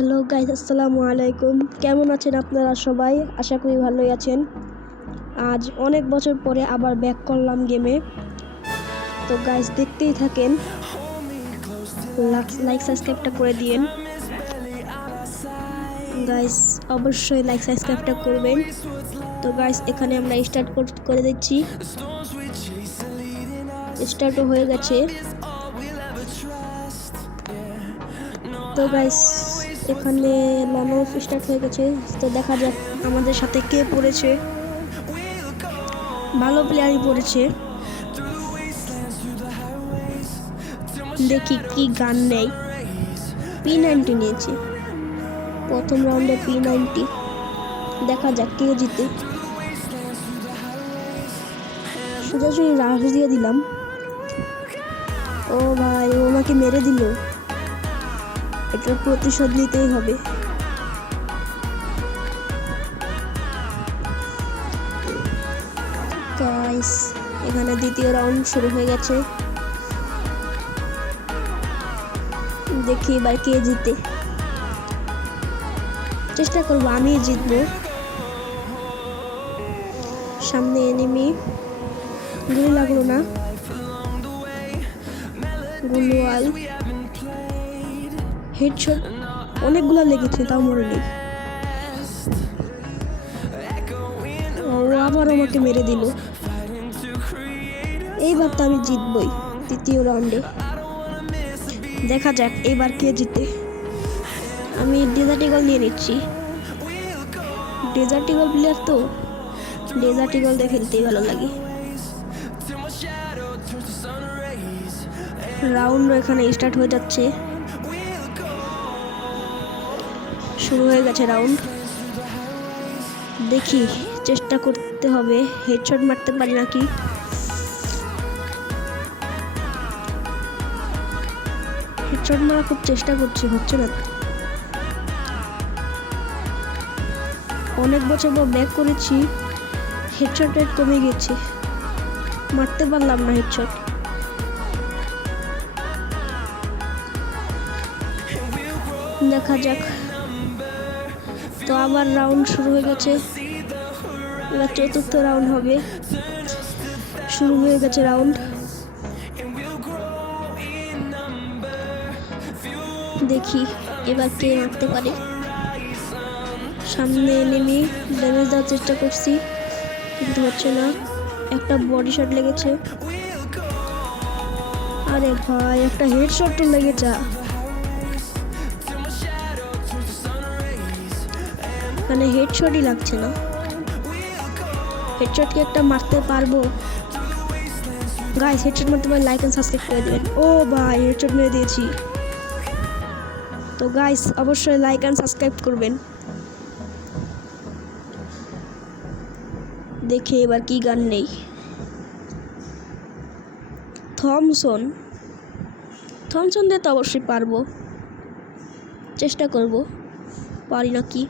Hello guys, আসসালামু আলাইকুম। কেমন আছেন আপনারা সবাই? আশা করি ভালোই আছেন। আজ অনেক বছর পরে আবার ব্যাক করলাম গেমে। তো গাইস দেখতেই থাকেন, লাইক সাবস্ক্রাইবটা করে দিয়েন গাইস, অবশ্যই লাইক সাবস্ক্রাইবটা করবেন। তো গাইস এখানে আমরা স্টার্ট করে দিচ্ছি। স্টার্টও হয়ে গেছে। তো গাইস এখানে লনফ স্টার্ট হয়ে গেছে। তো দেখা যাক আমাদের সাথে কে পড়েছে। ভালো প্লেয়ারই পড়েছে। দেখি কি গান নেই। P90 নিয়েছে প্রথম রাউন্ডে। P90 দেখা যাক কে জিতে। সোজাসুজি রাশ দিয়ে দিলাম। ও ভাই, ও আমাকে মেরে দিল। এটার প্রতিশোধ নিতেই হবে। গাইস এখানে দ্বিতীয় রাউন্ড শুরু হয়ে গেছে। দেখি এবার কে জিতে। চেষ্টা করবো আমি জিতবো। সামনে এনিমি। গুলি লাগলো না। গুলওয়াল হেডশট অনেকগুলো লেগেছে, তাও মরেনি। ও আবার আমাকে মেরে দিল। এইবার তো আমি জিতবই তৃতীয় রাউন্ডে। দেখা যাক এবার কে জিতে। আমি ডেজার্ট ইগল নিয়ে নিচ্ছি। ডেজার্ট ইগল প্লেয়ার তো, ডেজার্ট ইগল দিয়ে খেলতেই ভালো লাগে। রাউন্ড এখানে স্টার্ট হয়ে যাচ্ছে। শুরু হয়ে গেছে রাউন্ড। দেখি চেষ্টা করতে হবে হেডশট মারতে পারি নাকি। হেডশট মারা খুব চেষ্টা করছি, হচ্ছে না। অনেক বছর পর ব্যাক করেছি, হেডশট রেট কমে গেছে, মারতে পারলাম না হেডশট। দেখা যাক। তো আবার রাউন্ড শুরু হয়ে গেছে। এবার চতুর্থ রাউন্ড হবে। শুরু হয়ে গেছে রাউন্ড। দেখি এবার কে মারতে পারে। সামনে নেমে ড্যামেজ দেওয়ার চেষ্টা করছি, কিন্তু হচ্ছে না। একটা বডি শট লেগেছে। আরে ভাই, একটা হেডশট তো লেগেছে। মানে হেডশটই লাগছে না। হেডশট কি একটা মারতে পারবো? গাইস হেডশট মারতে পারলে লাইক এন্ড সাবস্ক্রাইব করে দিবেন। ও ভাই, হেডশট মেরে দিয়েছি। তো গাইস অবশ্যই লাইক এন্ড সাবস্ক্রাইব করবেন। দেখে এবার কি গান নেই। থমসন দিয়ে তো অবশ্যই পারবো, চেষ্টা করব। পারি নাকি।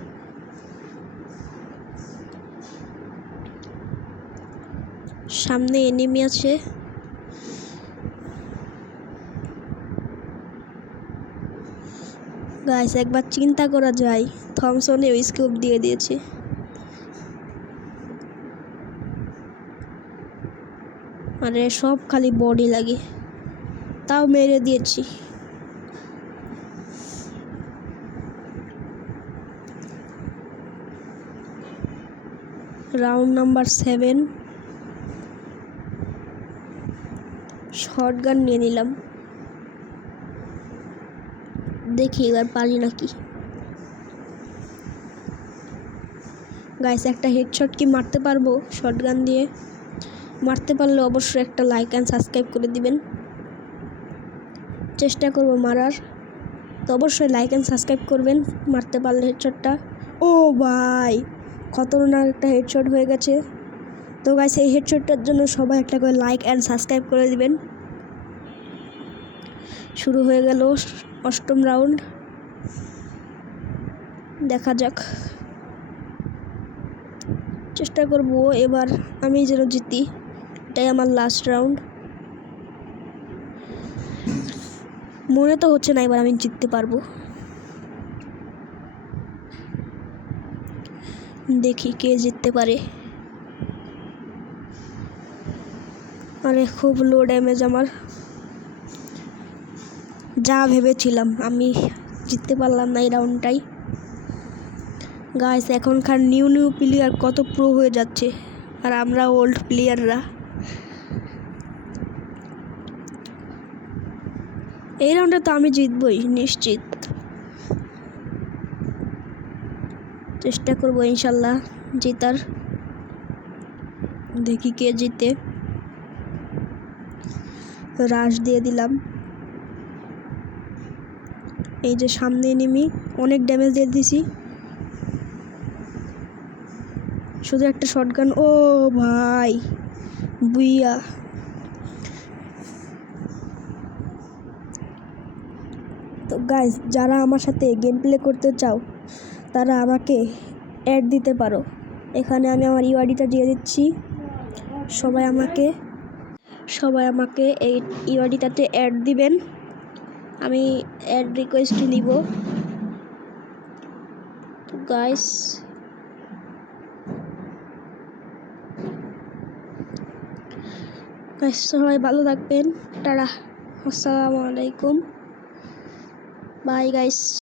সামনে এনিমি আছে। গাইস একবার চিন্তা করা যায়, থমসনে স্কোপ দিয়ে দিয়েছে। আরে সব খালি বডি লাগে, তাও মেরে দিয়েছি। Round number 7। শটগান নিয়ে নিলাম। দেখি এবার পারি নাকি। গাইস একটা হেডশট কি মারতে পারবো শটগান দিয়ে? মারতে পারলে অবশ্যই একটা লাইক অ্যান্ড সাবস্ক্রাইব করে দিবেন। চেষ্টা করব মারার। তো অবশ্যই লাইক অ্যান্ড সাবস্ক্রাইব করবেন মারতে পারলে হেডশটটা। ও ভাই, খতরনাক একটা হেডশট হয়ে গেছে। তো গাইস এই হেডশটটার জন্য সবাই একটা করে লাইক অ্যান্ড সাবস্ক্রাইব করে দিবেন। শুরু হয়ে গেল 8ম রাউন্ড। দেখা যাক। চেষ্টা করব এবার আমি যেন জিতি, এটাই আমার লাস্ট রাউন্ড। মনে তো হচ্ছে না এবার আমি জিততে পারবো। দেখি কে জিততে পারে। আরে খুব লো ড্যামেজ আমার, যা ভেবেছিলাম আমি জিততে পারলাম না এই রাউন্ডটাই। গাইস এখনকার নিউ প্লেয়ার কত প্রো হয়ে যাচ্ছে, আর আমরা ওল্ড প্লেয়াররা। এই রাউন্ডে তো আমি জিতবই নিশ্চিত, চেষ্টা করবো ইনশাল্লাহ জেতার। দেখি কে জিতে। রাশ দিয়ে দিলাম, এই যে সামনে এনিমি, অনেক ড্যামেজ দিয়ে দিছি, শুধু একটা শটগান। ও ভাই বুইয়া। তো গাইস যারা আমার সাথে গেম প্লে করতে চাও তারা আমাকে অ্যাড দিতে পারো, এখানে আমি আমার ইউআইডিটা দিয়ে দিচ্ছি। সবাই আমাকে এই ইউআইডিটাতে অ্যাড দিবেন, আমি অ্যাড রিকোয়েস্ট নিব। তো গাইস সবাই ভালো থাকবেন, টাটা, আসসালামু আলাইকুম, বাই গাইস।